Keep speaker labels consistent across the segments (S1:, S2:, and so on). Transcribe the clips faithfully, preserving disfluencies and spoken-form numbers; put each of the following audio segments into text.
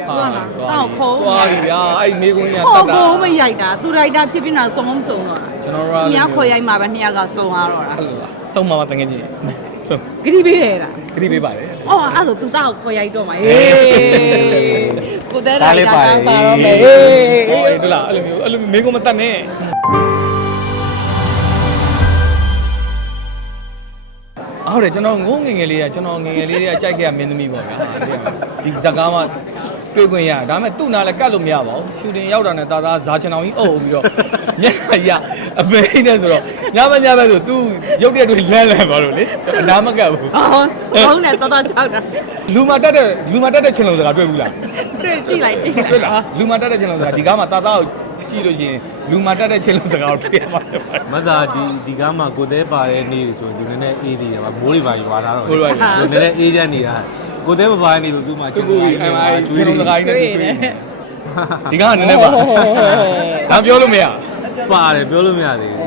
S1: ဟုတ်လားတောက်ခုံး
S2: သွားပြီဗျာအဲ့မိကွင်းကတတ်တာ
S1: ခေါ်ကိုမရိုက်တာသူရိုက်တာဖြစ်ဖြစ်နာစုံမစုံတော့
S2: ကျွန်တော်တို့က
S1: အများခေါ်ရိုက်မှာပဲနှစ်ယောက်ကစုံသွားတော့တာ
S2: အဲ့လိုပါစုံမှာပါတကယ်ကြီးစုံ
S1: ဂတိပေးတယ်လား
S2: ခရီးပေးပါတယ်
S1: အော်အဲ့ဆိုသူတောက်ခေါ်ရိုက်တော့မှာဟေးကိုတဲ့ရိုက်တာပါတော့မယ်ဟေး
S2: ဟောအေးတလားအဲ့လိုမျိုးအဲ့လိုမိကွင်းမတတ်နဲ့ဟုတ်တယ်ကျွန်တော်ငိုးငငယ်လေးကကျွန်တော်ငငယ်လေးတွေကကြိုက်ခဲ့မင်းသမီးပေါ့ဗျာဒီဇကားမှတွေ့ခွင့်ရဒါပေမဲ့သူ့နာလည်းကတ်လို့မရပါဘူးရှူတင်ရောက်တာနဲ့တာသားဇာချင်အောင်ကြီးအုပ်ပြီးတော့မျက်နှာကြီးအမေးနဲ့ဆိုတော့ညမညပဲဆိုသူရုပ်တရက်တွေလန့်လန့်ပါလို့လေကျွန်တော်နားမကတ်ဘူး
S1: ဟောဟုတ်နဲ့တော်တော်ချောက်တာ
S2: လူမတက်တဲ့လူမတက်တဲ့ချင်းလုံးစကားတွေ့ဘူးလား
S1: တွေ့ကြည့်လိုက်ကြည့်
S2: တွေ့
S1: လိုက်
S2: လားလူမတက်တဲ့ချင်းလုံးစကားဒီကားမှာတာသားကိုကြည့်လို့ရှိရင်လူမတက်တဲ့ချင်းလုံးစကားကိုတွေ့ရမှာဖြစ်ပါတယ်
S3: မသာဒီဒီကားမှာကိုသေးပါတဲ့နေ့ဆိုရင်ဒီနည်းနည်းအေးသေးတယ်ဗျမိုးတွေပါရွာထားတော့
S2: မိုးတွေပါရွာ
S3: ဒီနည်းနည်းအေးချမ်းနေတာကိုသေးမပါနေလို့သူ့မှာ
S2: သူ့ကိုအဲ့မှာချင်းလုံးစကားကြီးနဲ့တွေ့နေဒီကားကနည်းနည်းပါဒါပြောလို့မရ
S3: ပါတယ်ပြောလို့မရသေးဘူး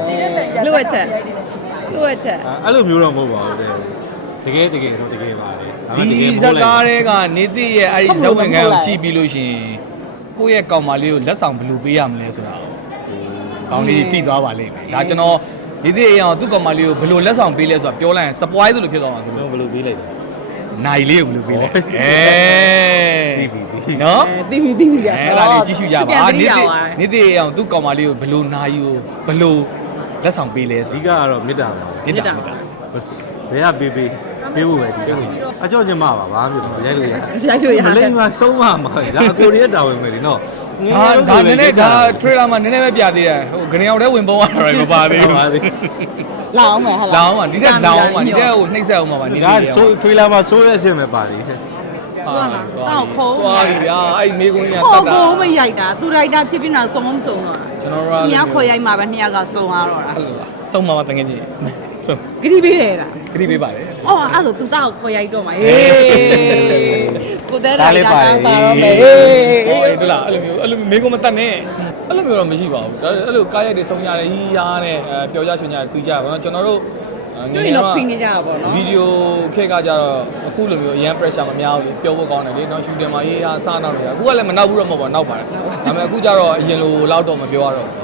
S1: လွတ်ချက်လွတ်ချက်
S3: အဲ့လိုမျိုးတော့မဟုတ်ပါဘူးတကယ်တကယ်တော့တကယ်ပါတယ်
S2: ဒီဇကားတွေကနေတိရဲ့အဲ့ဒီဇဝင်ခံကိုကြည့်ပြီးလို့ရှိရင်ကိုယ့်ရဲ့ကောင်မလေးကိုလက်ဆောင်ဘယ်လိုပေးရမလဲဆိုတာကောင်းလေးသိသွားပါလိမ့်မယ်ဒါကျွန်တော်ဒီတိအရင်သူ့ကောင်မလေးကိုဘယ်လိုလက်ဆောင်ပေးလဲဆိုတာပြောလိုက်ရင် surprise လို့ဖြစ်သွားမှာဆို
S3: ကျွန်
S2: လို့
S3: တော်ဘယ်လိုပေးလိုက်လဲ
S2: နိုင်လေးကိုဘယ်လိုပေးလဲအဲ
S3: သိပြီသိပြီ
S2: နော်
S1: တိမိတိမိက
S2: အဲလာလေးကြည့်ရှုကြပါနေတိနေတိအရင်သူ့ကောင်မလေးကိုဘယ်လိုနိုင်ကိုဘယ်လိုလက်ဆောင်ပေးလဲဆို
S3: အဓိကကတော့မေတ္တာပါ
S2: မေတ္တာမေတ္တာ
S3: ဘယ်ကပေးပေးပေးဖို့ပဲဒီပေးဖို့အကြောင်းကျမပါဘာမှမဖြစ်ဘူးရိုက်လို့ရ
S1: ရိုက်လို့ရ
S3: မလိမ္မာဆုံးမှာမှာဒါအကိုရီးတာဝန်ပဲဒီနော်
S2: ဒါဒါနည်းနည်းဒါ trailer မှာနည်းနည်းပဲပြသေးတယ်ဟိုဂရင်အောင်ထဲဝင်ပေါ်ရတာမပါသေးဘူး
S3: ပါသေး
S1: လောင်းမယ်ဟုတ်လား
S2: လောင်းပါဒီတက်လောင်းပါဒီတက်ကိုနှိမ့်ဆက်အောင်ပါပါနေ
S3: ဒါဆိုထွေးလာမှာဆိုးရအဆင်ပဲပါသေးတယ်
S1: ဟုတ်လားတောက်ခုံး
S2: သွားပြီဗျာအဲ့မိကွင်းကတ
S1: ခေါ်
S2: တ်တာ
S1: ကိုမရိုက်တာသူရိုက်တာဖြစ်ဖြစ်နာစုံမစုံတော့
S2: ကျွန်တော်တို့က
S1: အများခေါ်ရိုက်မှာပဲနှစ်ယောက်ကစုံသွားတော့တာ
S2: အဲ့လိုပါစုံမှာပါတကယ်ကြီးစုံ
S1: ဂတိပေးတယ်လား
S2: ခရီးပေးပါတယ်
S1: အော်အဲ့ဆိုသူတောက်ခေါ်ရိုက်တော့မှာဟေးကိုတဲ့
S3: ဒါ
S1: ရိုက်
S3: လေး
S1: တာ
S3: ပါ
S1: ပါ
S3: လေ
S1: တော့မယ်ဟေး
S2: ဟောအေးတလားအဲ့လိုမျိုးအဲ့လိုမိကွင်းမတတ်နဲ့အဲ့လိုမျိုးတော့မရှိပါဘူးဒါအဲ့လိုကားရိုက်တွေဆုံးရတယ်ကြီးရားနဲ့အဲပျော်ကြရွှင်ကြခွေးကြပါတော့ကျွန်တော်တို့
S1: တွေ့ရင်တော့ခွင်းနေကြတာပေါ့နော်
S2: ဗီဒီယိုခက်ကကြတော့အခုလိုမျိုးအရန် pressure မများဘူးလေပြောဖို့ကောင်းတယ်လေနောက် shooting မှာရေးဟာအစားနောက်နေတာအခုကလည်းမနောက်ဘူးတော့မဟုတ်ပါနောက်ပါတယ်ဒါပေမဲ့အခုကြတော့အရင်လိုလောက်တော့မပြောရတော့ဘူး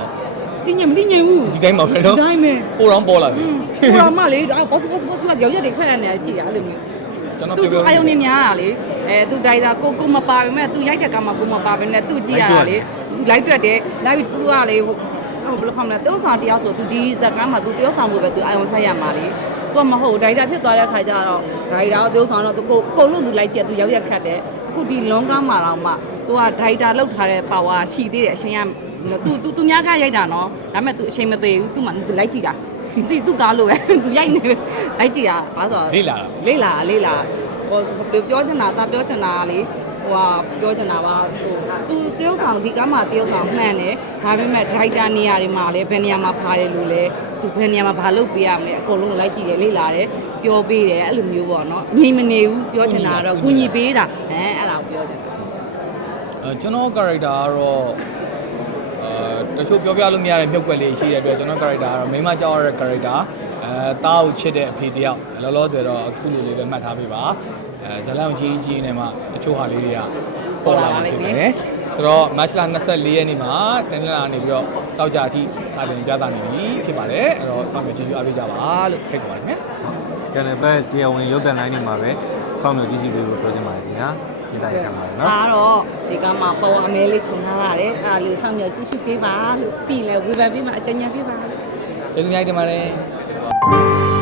S1: တင်းညင်မတင်းညင်ဘူး
S2: ဒီတိုင်းမှာပဲနော်
S1: ဒီတိုင်းပဲ
S2: ပိုတော့ပေါ်လာပြီ
S1: ဟိုတော့မှလေအာ boss boss boss ကရောက်ရက်တွေခက်ရနေကြည့်ရအဲ့လိုမျိုး
S2: ကျွန်တော်
S1: သူ
S2: ပြော
S1: သူ
S2: ပြော
S1: အယုံနေများတာလေအဲသူဒိုင်တာကိုကိုမပါပဲမဲ့သူရိုက်တဲ့ကမှာကိုမပါပဲနဲ့သူကြည့်ရတာလေသူလိုက်တွက်တယ်လိုက်ပြီးသူကလေဟိုဘယ်လိုခေါမလဲတောဆောင်တရားဆိုသူဒီဇက်ကားမှာသူတောဆောင်ဖို့ပဲသူအယုံဆက်ရမှာလေသူကမဟုတ်ဒိုင်တာဖြစ်သွားတဲ့ခါကျတော့ဒိုင်တာကိုတောဆောင်တော့သူကိုကိုလုံးသူလိုက်ကြည့်သူရောက်ရက်ခတ်တယ်အခုဒီလွန်ကားမှာတော့မှသူကဒိုင်တာလောက်ထားတဲ့ပါဝါရှိသေးတယ်အရှင်ကသူသူသူများကရိုက်တာနော်ဒါပေမဲ့သူအချိန်မသေးဘူးသူမှသူလိုက်ကြည့်တာသူသူကားလို့ပဲသူရိုက်နေလိုက်ကြည့်တာဘာဆို
S2: လေးလာ
S1: လေးလာလေးလာဟိုပြောချင်တာတာပြောချင်တာလေဟိုဟာပြောချင်တာပါဟိုသူတရုပ်ဆောင်ဒီကားမှာတရုပ်ဆောင်မှန်တယ်ဒါပေမဲ့ဒရိုက်တာနေရာတွေမှာလည်းဘယ်နေရာမှာပါတယ်လို့လဲသူဘယ်နေရာမှာဘာလုပ်ပေးရမလဲအကုန်လုံးလိုက်ကြည့်တယ်လေးလာတယ်ပြောပေးတယ်အဲ့လိုမျိုးပေါ့နော်ညီမနေဘူးပြောချင်တာတော့ကုညီပေးတာဟမ်အဲ့ဒါကိုပြောချင်တာ
S2: အဲကျွန်တော် character ကတော့အဲတချို့ပြောပြလို့မရတဲ့မြုပ်ွက်လေးရှိတဲ့အတွက်ကျွန်တော် character ကတော့မိမကြောက်ရတဲ့ character အဲတားကိုချစ်တဲ့အဖေတယောက်လောလောဆယ်တော့အခုလိုလေးပဲမှတ်ထားပေးပါအဲဇလန်ကြီးကြီးနဲ့မှတချို့ဟာလေးတွေကပေါ်လာမှာဖြစ်တယ်ဆိုတော့ match လာยี่สิบสี่ရက်နေ့မှာတနင်္လာနေ့ပြီးတော့တောက်ကြအထိစာတင်ပြသနေပြီဖြစ်ပါတယ်အဲ့တော့ဆောင်းမြေကြည့်ကြအားပေးကြပါလို့ဖိတ်ခေါ်ပါတယ်
S3: channel base တရားဝင်ရုပ်သံလိုင်းတွေမှာပဲစောင့်မျှော်ကြည့်ကြည့်ပေးဖို့ပြောချင်ပါတယ်ဒီဟာဒီတိုင်းခံပါတယ်နော်
S1: ဒါတော့ဒီကမှာပေါ်အမဲလေးခြုံထားရတယ်အဲ့ဒါလေးစောင့်မျှော်ကြည့်ရှုပေးပါလို့ပြီးလဲဝေဖန်ပေးပါအကြံဉာဏ်ပေးပါလို့
S2: ကျေးဇူးများတင်ပါတယ်